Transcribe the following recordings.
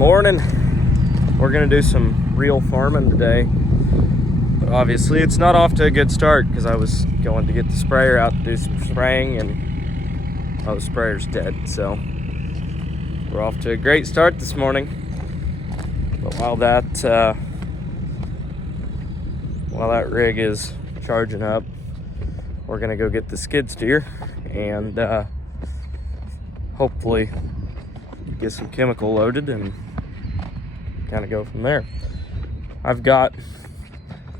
Morning. We're gonna do some real farming today, but obviously it's not off to a good start because I was going to get the sprayer out to do some spraying and the sprayer's dead. So we're off to a great start this morning. But while that rig is charging up, we're gonna go get the skid steer and hopefully get some chemical loaded and kind of go from there. I've got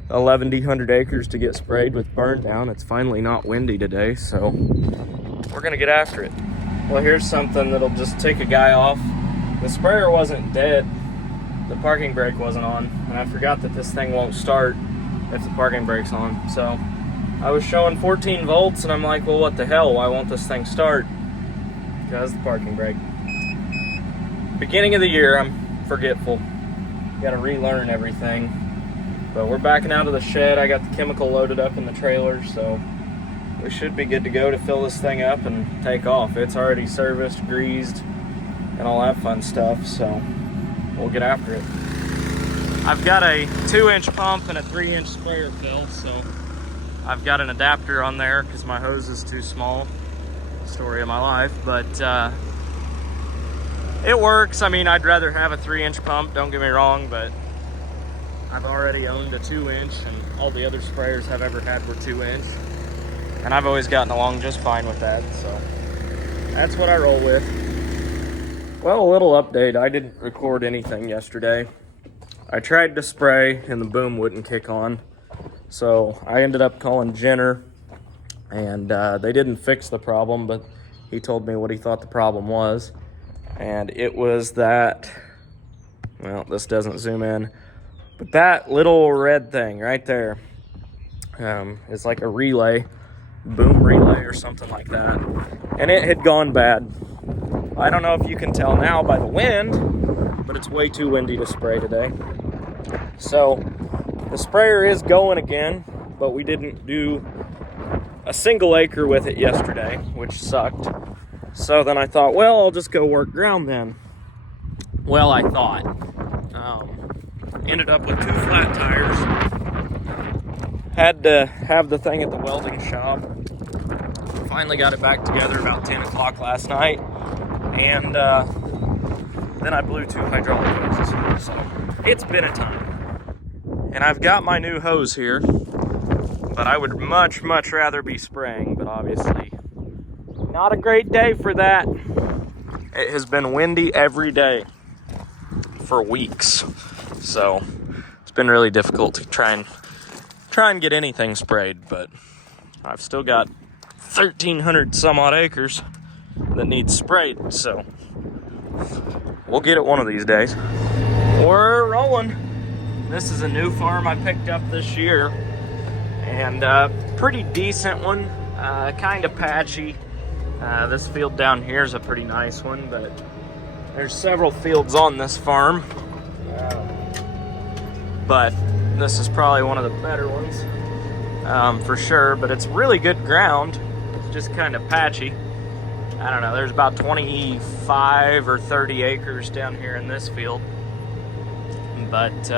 1,100 acres to get sprayed with burn down. It's finally not windy today, so we're gonna get after it. Well, here's something that'll just take a guy off. The sprayer wasn't dead, the parking brake wasn't on, and I forgot that this thing won't start if the parking brake's on. So I was showing 14 volts and I'm like, well, what the hell, why won't this thing start? Because the parking brake. Beginning of the year, I'm forgetful. Got to relearn everything. But we're backing out of the shed. I got the chemical loaded up in the trailer, so we should be good to go to fill this thing up and take off. It's already serviced, greased, and all that fun stuff, so we'll get after it. I've got a 2-inch pump and a 3-inch sprayer fill, so I've got an adapter on there because my hose is too small. Story of my life, but it works. I mean, I'd rather have a 3-inch pump, don't get me wrong, but I've already owned a 2-inch and all the other sprayers I've ever had were 2-inch, and I've always gotten along just fine with that, so that's what I roll with. Well, a little update. I didn't record anything yesterday. I tried to spray and the boom wouldn't kick on, so I ended up calling Jenner, and they didn't fix the problem, but he told me what he thought the problem was. And it was that, well, this doesn't zoom in, but that little red thing right there is like a relay, boom relay or something like that. And it had gone bad. I don't know if you can tell now by the wind, but it's way too windy to spray today. So the sprayer is going again, but we didn't do a single acre with it yesterday, which sucked. So then I thought, well, I'll just go work ground then. Well, I thought. Ended up with 2 flat tires. Had to have the thing at the welding shop. Finally got it back together about 10 o'clock last night. And then I blew 2 hydraulic hoses. So it's been a time. And I've got my new hose here. But I would much rather be spraying, but obviously not a great day for that. It has been windy every day for weeks, so it's been really difficult to try and get anything sprayed, but I've still got 1,300 some odd acres that need sprayed, so we'll get it one of these days. We're rolling. This is a new farm I picked up this year, and pretty decent one, kind of patchy. This field down here is a pretty nice one, but there's several fields on this farm. But this is probably one of the better ones, for sure, but it's really good ground. It's just kind of patchy. I don't know, there's about 25 or 30 acres down here in this field. But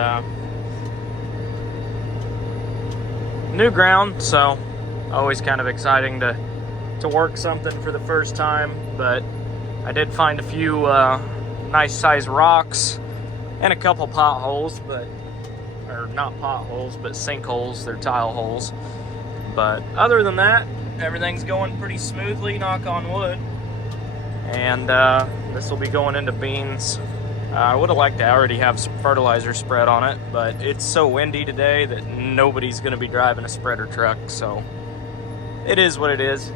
new ground, so always kind of exciting to work something for the first time. But I did find a few nice sized rocks and a couple potholes, or not potholes, but sinkholes. They're tile holes. But other than that, everything's going pretty smoothly, knock on wood. And this will be going into beans. I would have liked to already have some fertilizer spread on it, but it's so windy today that nobody's going to be driving a spreader truck, so it is what it is.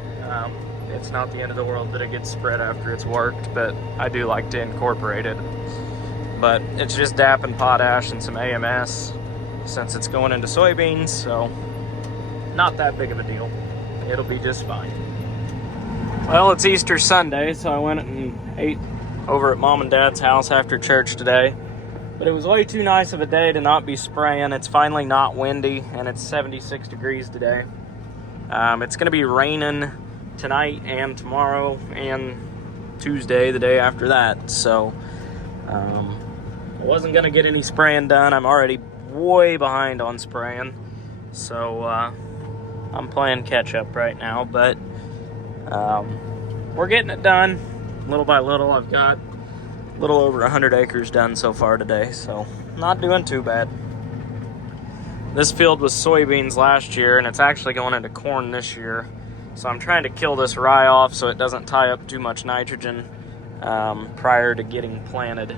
It's not the end of the world that it gets spread after it's worked, but I do like to incorporate it. But it's just DAP and potash and some AMS since it's going into soybeans, so not that big of a deal. It'll be just fine. Well, it's Easter Sunday, so I went and ate over at Mom and Dad's house after church today. But it was way too nice of a day to not be spraying. It's finally not windy, and it's 76 degrees today. It's going to be raining tonight and tomorrow and Tuesday, the day after that. So I wasn't gonna get any spraying done. I'm already way behind on spraying, so I'm playing catch up right now, but we're getting it done little by little. I've got a little over 100 acres done so far today, so not doing too bad. This field was soybeans last year, and it's actually going into corn this year. So I'm trying to kill this rye off so it doesn't tie up too much nitrogen prior to getting planted,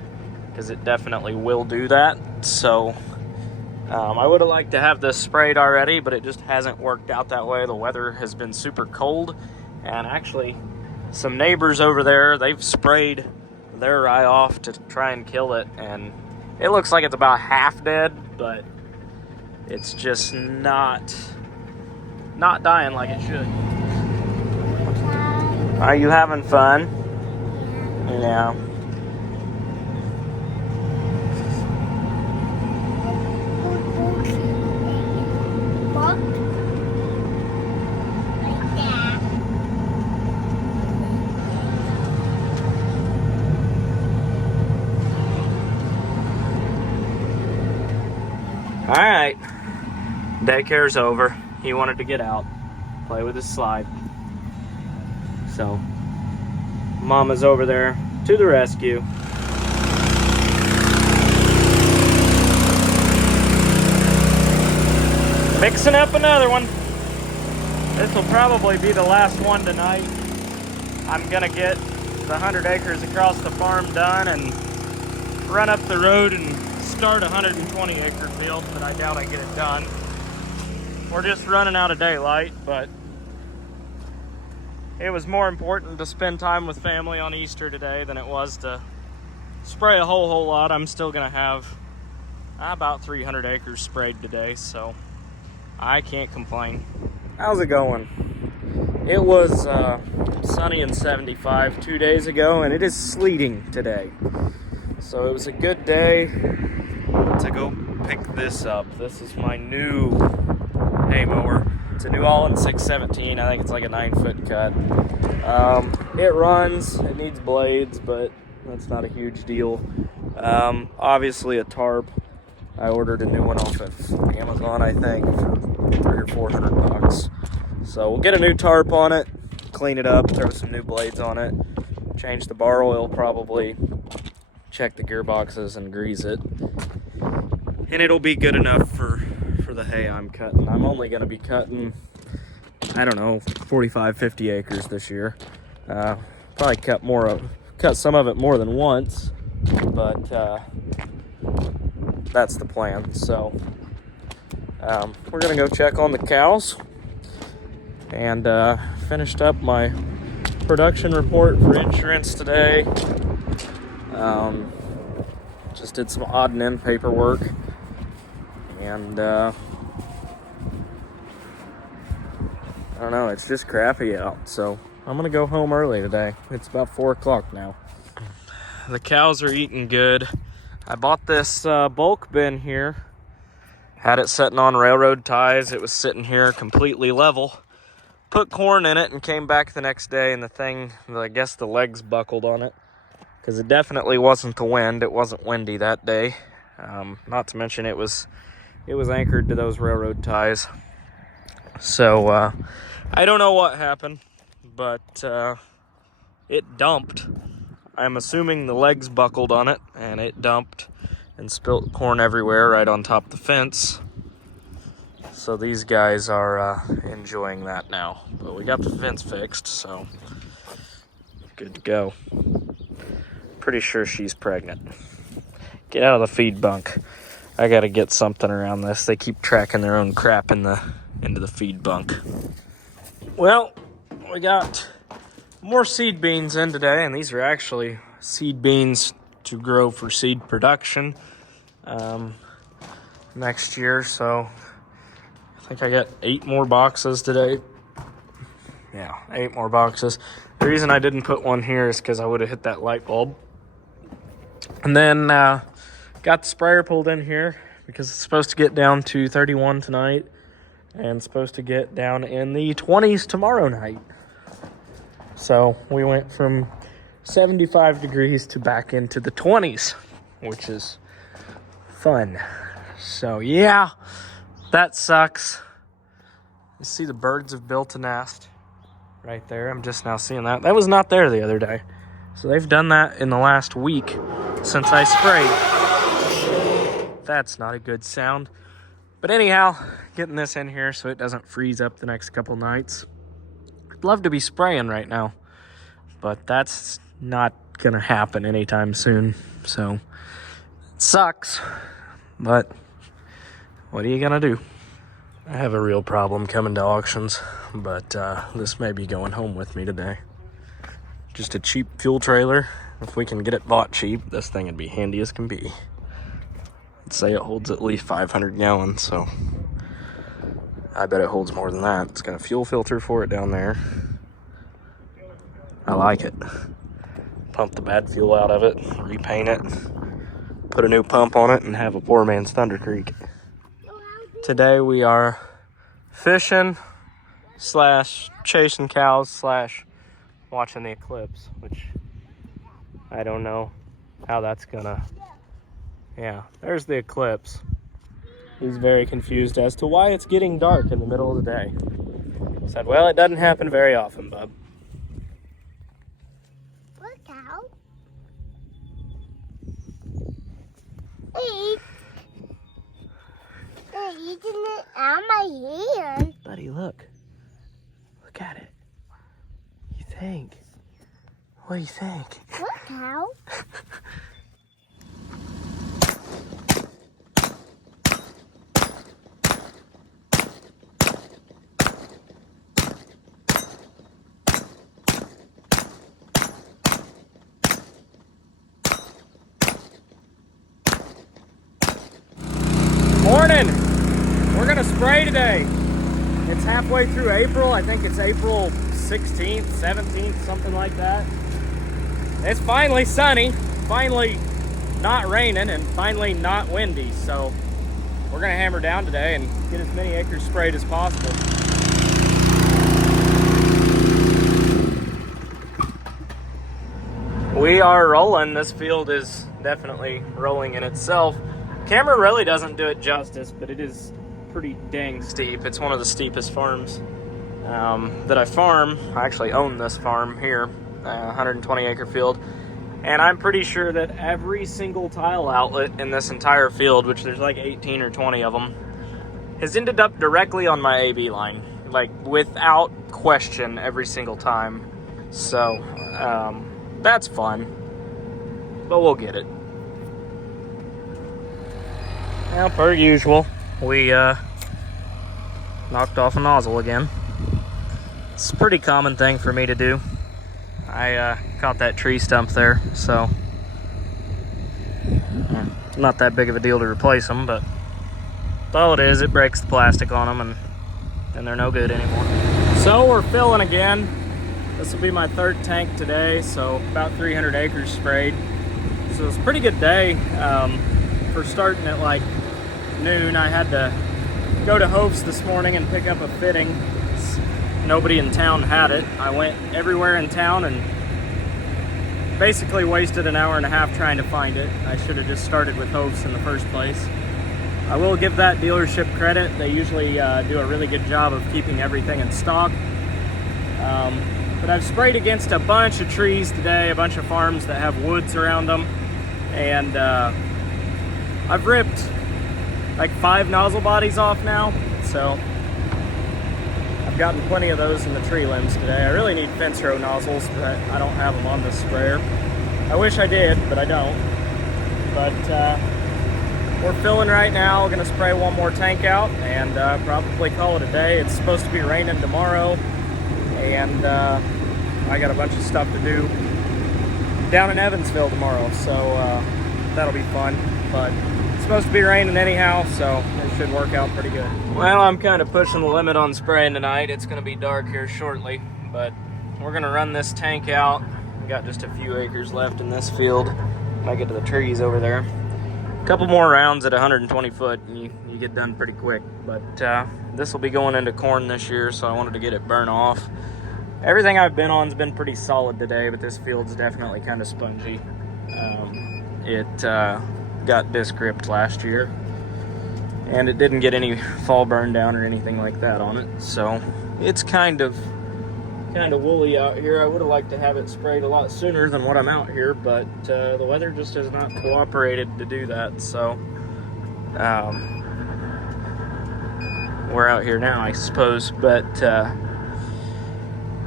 because it definitely will do that. So I would have liked to have this sprayed already, but it just hasn't worked out that way. The weather has been super cold, and actually some neighbors over there, they've sprayed their rye off to try and kill it, and it looks like it's about half dead, but it's just not dying like it should. Are you having fun? Yeah. All right, daycare's over. He wanted to get out, play with his slide. So, Mama's over there to the rescue. Mixing up another one. This will probably be the last one tonight. I'm gonna get the 100 acres across the farm done and run up the road and start a 120 acre field, but I doubt I get it done. We're just running out of daylight, but it was more important to spend time with family on Easter today than it was to spray a whole lot. I'm still gonna have about 300 acres sprayed today, so I can't complain. How's it going? It was sunny and 75 2 days ago, and it is sleeting today. So it was a good day to go pick this up. This is my new hay mower. It's a new Rollin 617. I think it's like a 9-foot cut. It runs, it needs blades, but that's not a huge deal. Obviously a tarp. I ordered a new one off of Amazon, I think, for $300 or $400. So we'll get a new tarp on it, clean it up, throw some new blades on it, change the bar oil probably, check the gearboxes and grease it. And it'll be good enough for the hay I'm cutting. I'm only going to be cutting, I don't know, 45, 50 acres this year. Probably cut some of it more than once, but that's the plan. So we're going to go check on the cows, and finished up my production report for insurance today. Just did some odd and end paperwork, and I don't know, it's just crappy out, so I'm gonna go home early today. It's about 4 o'clock now. The cows are eating good. I bought this bulk bin here, had it sitting on railroad ties. It was sitting here completely level. Put corn in it and came back the next day, and the thing, I guess the legs buckled on it, because it definitely wasn't the wind. It wasn't windy that day. Not to mention it was anchored to those railroad ties. So I don't know what happened, but it dumped. I'm assuming the legs buckled on it, and it dumped and spilt corn everywhere right on top of the fence. So these guys are enjoying that now. But we got the fence fixed, so good to go. Pretty sure she's pregnant. Get out of the feed bunk. I gotta get something around this. They keep tracking their own crap into the feed bunk. Well, we got more seed beans in today, and these are actually seed beans to grow for seed production next year. So I think I got 8 more boxes today. Yeah, 8 more boxes. The reason I didn't put one here is because I would have hit that light bulb. And then got the sprayer pulled in here because it's supposed to get down to 31 tonight and supposed to get down in the 20s tomorrow night. So we went from 75 degrees to back into the 20s, which is fun. So yeah, that sucks. You see the birds have built a nest right there. I'm just now seeing that. That was not there the other day. So they've done that in the last week since I sprayed. That's not a good sound. But anyhow, getting this in here so it doesn't freeze up the next couple nights. I'd love to be spraying right now, but that's not gonna happen anytime soon. So it sucks, but what are you gonna do? I have a real problem coming to auctions, but this may be going home with me today. Just a cheap fuel trailer. If we can get it bought cheap, this thing would be handy as can be. I'd say it holds at least 500 gallons, so I bet it holds more than that. It's got a fuel filter for it down there. I like it. Pump the bad fuel out of it, repaint it, put a new pump on it, and have a poor man's Thunder Creek. Today we are fishing / chasing cows / watching the eclipse, which I don't know how that's gonna... Yeah, there's the eclipse. He's very confused as to why it's getting dark in the middle of the day. Said, well, it doesn't happen very often, bub. Look out. Hey. They're eating it out of my hand. Buddy, look. Look at it. What do you think? What do you think? Look out. Morning! We're gonna spray today. It's halfway through April. I think it's April 16th, 17th, something like that. It's finally sunny, finally not raining, and finally not windy. So we're gonna hammer down today and get as many acres sprayed as possible. We are rolling. This field is definitely rolling in itself. Camera really doesn't do it justice, but it is pretty dang steep. It's one of the steepest farms that I farm. I actually own this farm here, 120 acre field. And I'm pretty sure that every single tile outlet in this entire field, which there's like 18 or 20 of them, has ended up directly on my AB line, like without question every single time. So that's fun, but we'll get it. Well, per usual, we knocked off a nozzle again. It's a pretty common thing for me to do. I caught that tree stump there, so not that big of a deal to replace them, but all it is, it breaks the plastic on them, and they're no good anymore. So we're filling again. This will be my third tank today, so about 300 acres sprayed. So it's a pretty good day. For starting at like noon, I had to go to Hope's this morning and pick up a fitting. Nobody in town had it. I went everywhere in town and basically wasted an hour and a half trying to find it. I should have just started with Hope's in the first place. I will give that dealership credit. They usually do a really good job of keeping everything in stock. But I've sprayed against a bunch of trees today, a bunch of farms that have woods around them, and I've ripped like 5 nozzle bodies off now, so I've gotten plenty of those in the tree limbs today. I really need fence row nozzles, but I don't have them on this sprayer. I wish I did, but I don't. But we're filling right now. We're gonna spray one more tank out and probably call it a day. It's supposed to be raining tomorrow, and I got a bunch of stuff to do down in Evansville tomorrow, so that'll be fun. But it's supposed to be raining anyhow, so it should work out pretty good. Well, I'm kind of pushing the limit on spraying tonight. It's going to be dark here shortly, but we're going to run this tank out. We got just a few acres left in this field. Might get to the trees over there. A couple more rounds at 120 foot, and you get done pretty quick. But this will be going into corn this year, so I wanted to get it burnt off. Everything I've been on's been pretty solid today, but this field's definitely kind of spongy. got disc gripped last year, and it didn't get any fall burn down or anything like that on it. So it's kind of woolly out here. I would have liked to have it sprayed a lot sooner than what I'm out here, but the weather just has not cooperated to do that. So we're out here now, I suppose, but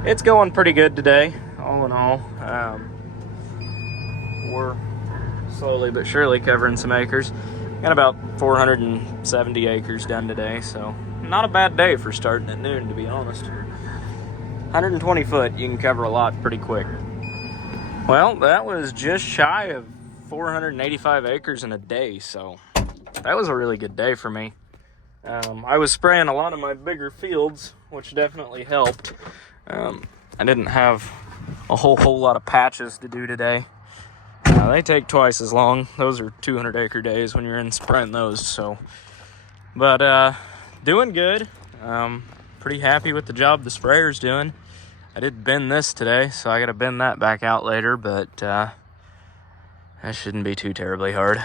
it's going pretty good today, all in all. We're slowly but surely covering some acres. Got about 470 acres done today, so not a bad day for starting at noon, to be honest. 120 foot, you can cover a lot pretty quick. Well, that was just shy of 485 acres in a day, so that was a really good day for me. I was spraying a lot of my bigger fields, which definitely helped. I didn't have a whole lot of patches to do today. They take twice as long. Those are 200 acre days when you're in spraying those. So, but doing good. Pretty happy with the job the sprayer's doing. I did bend this today, so I got to bend that back out later, but that shouldn't be too terribly hard.